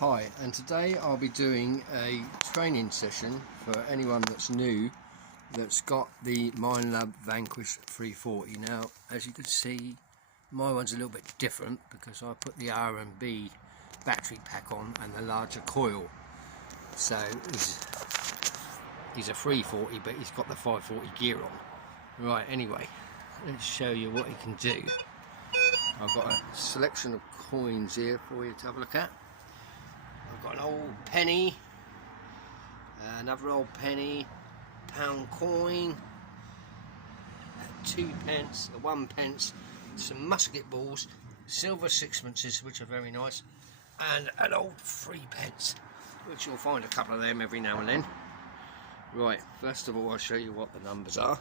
Hi, and today I'll be doing a training session for anyone that's new that's got the Minelab Vanquish 340. Now, as you can see, my one's a little bit different because I put the R&B battery pack on and the larger coil. So he's a 340, but he's got the 540 gear on. Right, anyway, let's show you what he can do. I've got a selection of coins here for you to have a look at. I've got an old penny, another old penny, pound coin, 2 pence, a 1 pence, some musket balls, silver sixpences, which are very nice, and an old 3 pence, which you'll find a couple of them every now and then. Right, first of all, I'll show you what the numbers are.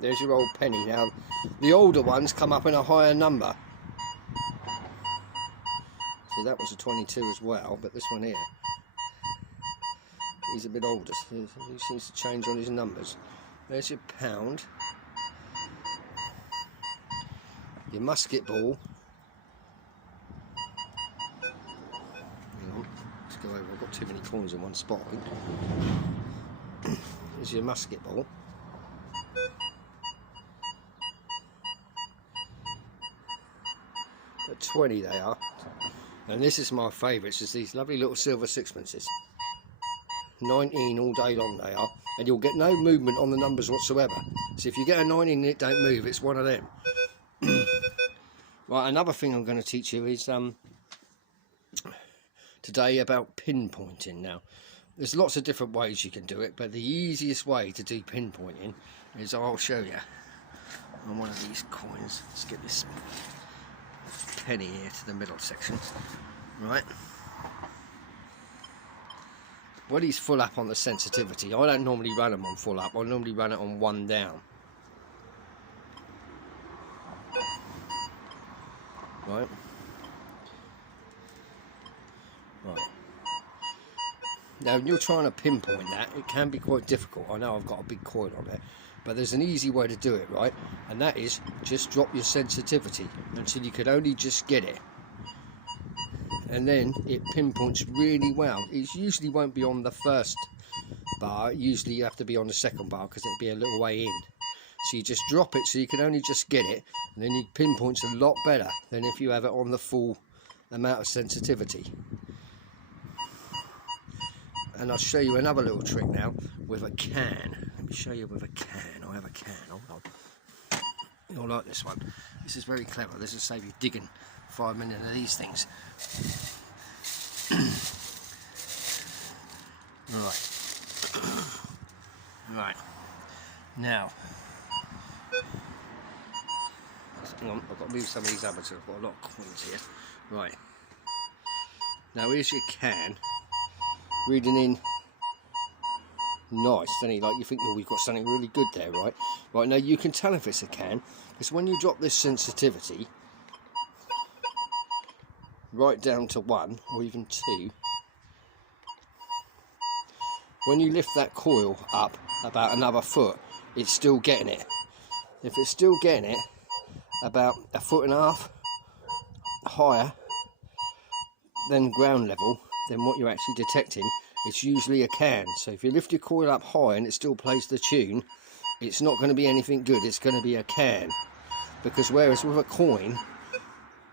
There's your old penny. Now, the older ones come up in a higher number. So that was a 22 as well, but this one here, he's a bit older. He seems to change on his numbers. There's your pound, your musket ball. Hang on, let's go over. I've got too many coins in one spot. There's your musket ball. At 20 they are, and this is my favourites, is these lovely little silver sixpences. 19 all day long they are, and you'll get no movement on the numbers whatsoever. So if you get a 19 and it don't move, it's one of them. Right, another thing I'm going to teach you is today about pinpointing. Now, there's lots of different ways you can do it, but the easiest way to do pinpointing is, I'll show you on one of these coins. Let's get this penny here to the middle section. Right, when he's full up on the sensitivity, I don't normally run them on full up, I normally run it on 1 down. Right, now when you're trying to pinpoint that, it can be quite difficult. I know I've got a big coil on it, but there's an easy way to do it, right? And that is just drop your sensitivity until you could only just get it, and then it pinpoints really well. It usually won't be on the first bar, usually you have to be on the second bar because it'll be a little way in. So you just drop it so you can only just get it, and then it pinpoints a lot better than if you have it on the full amount of sensitivity. And I'll show you another little trick now with a can. Let me show you with a can. I have a can. Hold on. You'll like this one. This is very clever. This will save you digging 5 minutes of these things. Right. Now, hang on, I've got to move some of these others. I've got a lot of coins here. Right. Now here's your can. Reading in nice, don't you? Like, you think, oh, we've got something really good there, right? Right, now you can tell if it's a can, because when you drop this sensitivity right down to 1 or even 2, when you lift that coil up about another foot, it's still getting it. If it's still getting it about 1.5 foot higher than ground level than what you're actually detecting, it's usually a can. So if you lift your coil up high and it still plays the tune, it's not going to be anything good, it's going to be a can. Because whereas with a coin,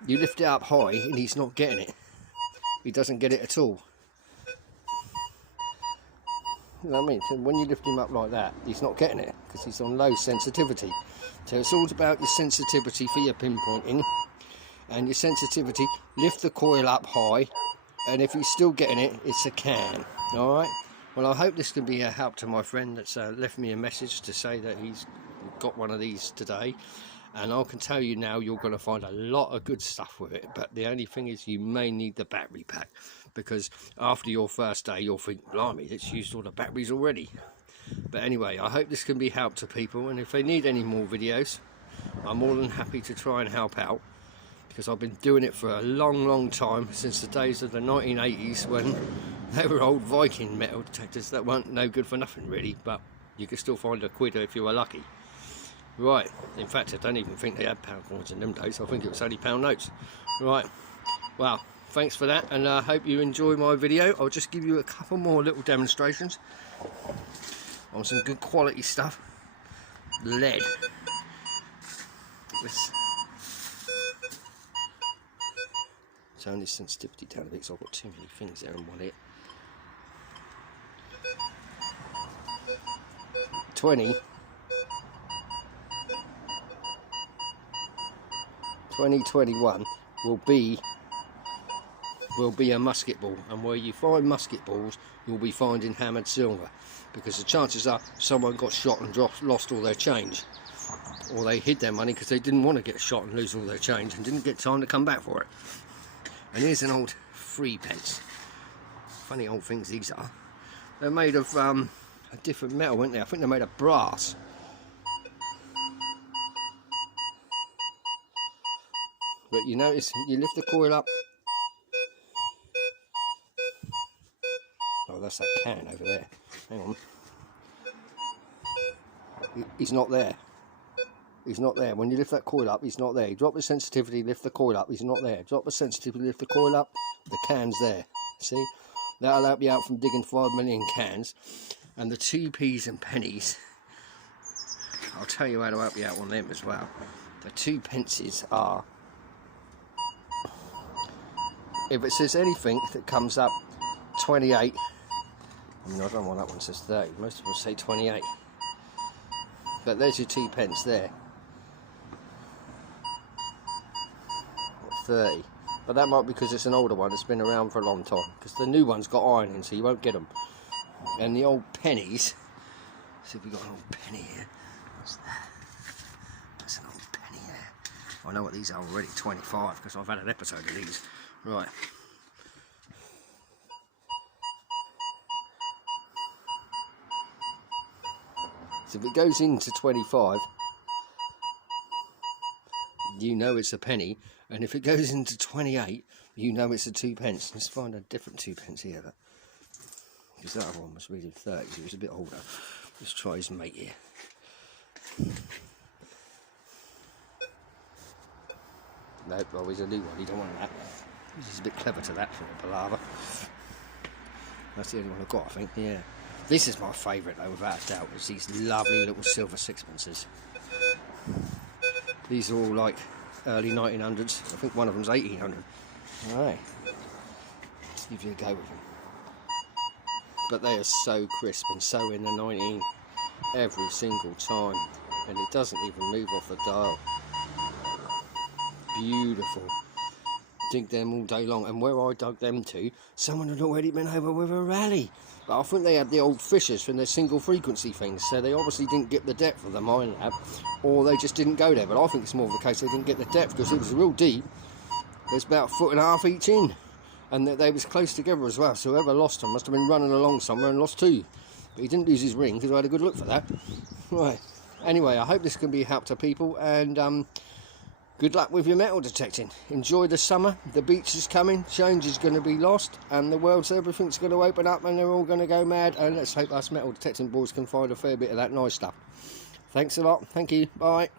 you lift it up high and he's not getting it, he doesn't get it at all. You know what I mean? So when you lift him up like that, he's not getting it because he's on low sensitivity. So it's all about your sensitivity for your pinpointing, and your sensitivity. Lift the coil up high, and if he's still getting it, it's a can. Alright, well, I hope this can be a help to my friend that's left me a message to say that he's got one of these today. And I can tell you now, you're going to find a lot of good stuff with it, but the only thing is you may need the battery pack, because after your first day you'll think, blimey, it's used all the batteries already. But anyway, I hope this can be help to people, and if they need any more videos, I'm more than happy to try and help out. Because I've been doing it for a long time, since the days of the 1980s, when they were old Viking metal detectors that weren't no good for nothing really, but You could still find a quid if you were lucky. Right, in fact I don't even think they had pound coins in them days. I think it was only pound notes. Right, well, thanks for that, and I hope you enjoy my video. I'll just give you a couple more little demonstrations on some good quality stuff. Lead. Let's turn this sensitivity down a bit because I've got too many things there in one hit. 2021 will be a musket ball, and where you find musket balls you'll be finding hammered silver, because the chances are someone got shot and lost all their change, or they hid their money because they didn't want to get shot and lose all their change and didn't get time to come back for it. And here's an old 3p. Funny old things these are. They're made of a different metal, aren't they? I think they're made of brass. But you notice, you lift the coil up. Oh, that's that can over there. Hang on. He's not there. He's not there. When you lift that coil up, he's not there. You drop the sensitivity, lift the coil up, he's not there. Drop the sensitivity, lift the coil up, the can's there. See? That'll help you out from digging 5 million cans. And the 2p's and pennies, I'll tell you how to help you out on them as well. The 2p are, if it says anything that comes up 28, I mean, I don't know what that one says 30, most of them say 28. But there's your 2p there. 30. But that might be because it's an older one, it's been around for a long time. Because the new one's got iron in, so you won't get them. And the old pennies, see if we've got an old penny here. What's that? That's an old penny there. I know what these are already, 25, because I've had an episode of these. Right. So if it goes into 25, you know it's a penny, and if it goes into 28, you know it's a 2p. Let's find a different 2p here, because that other one was reading 30, so it was a bit older. Let's try his mate here. Nope, well, he's a new one, you don't want that. He's a bit clever to that for a palaver. That's the only one I've got, I think, yeah. This is my favourite though, without a doubt, is these lovely little silver sixpences. These are all like early 1900s. I think one of them's 1800. Alright, let's give you a go with them. But they are so crisp and so in the 19 every single time, and it doesn't even move off the dial. Beautiful. Dig them all day long, and where I dug them to, someone had already been over with a rally. But I think they had the old fissures from their single frequency things, so they obviously didn't get the depth of the Minelab, or they just didn't go there. But I think it's more of a case they didn't get the depth, because it was real deep. There's about 1.5 foot each in, and they was close together as well, so whoever lost them must have been running along somewhere and lost 2. But he didn't lose his ring, because I had a good look for that. Right, anyway, I hope this can be a help to people, and good luck with your metal detecting. Enjoy the summer. The beach is coming. Change is going to be lost. And the world's everything's going to open up and they're all going to go mad. And let's hope us metal detecting boys can find a fair bit of that nice stuff. Thanks a lot. Thank you. Bye.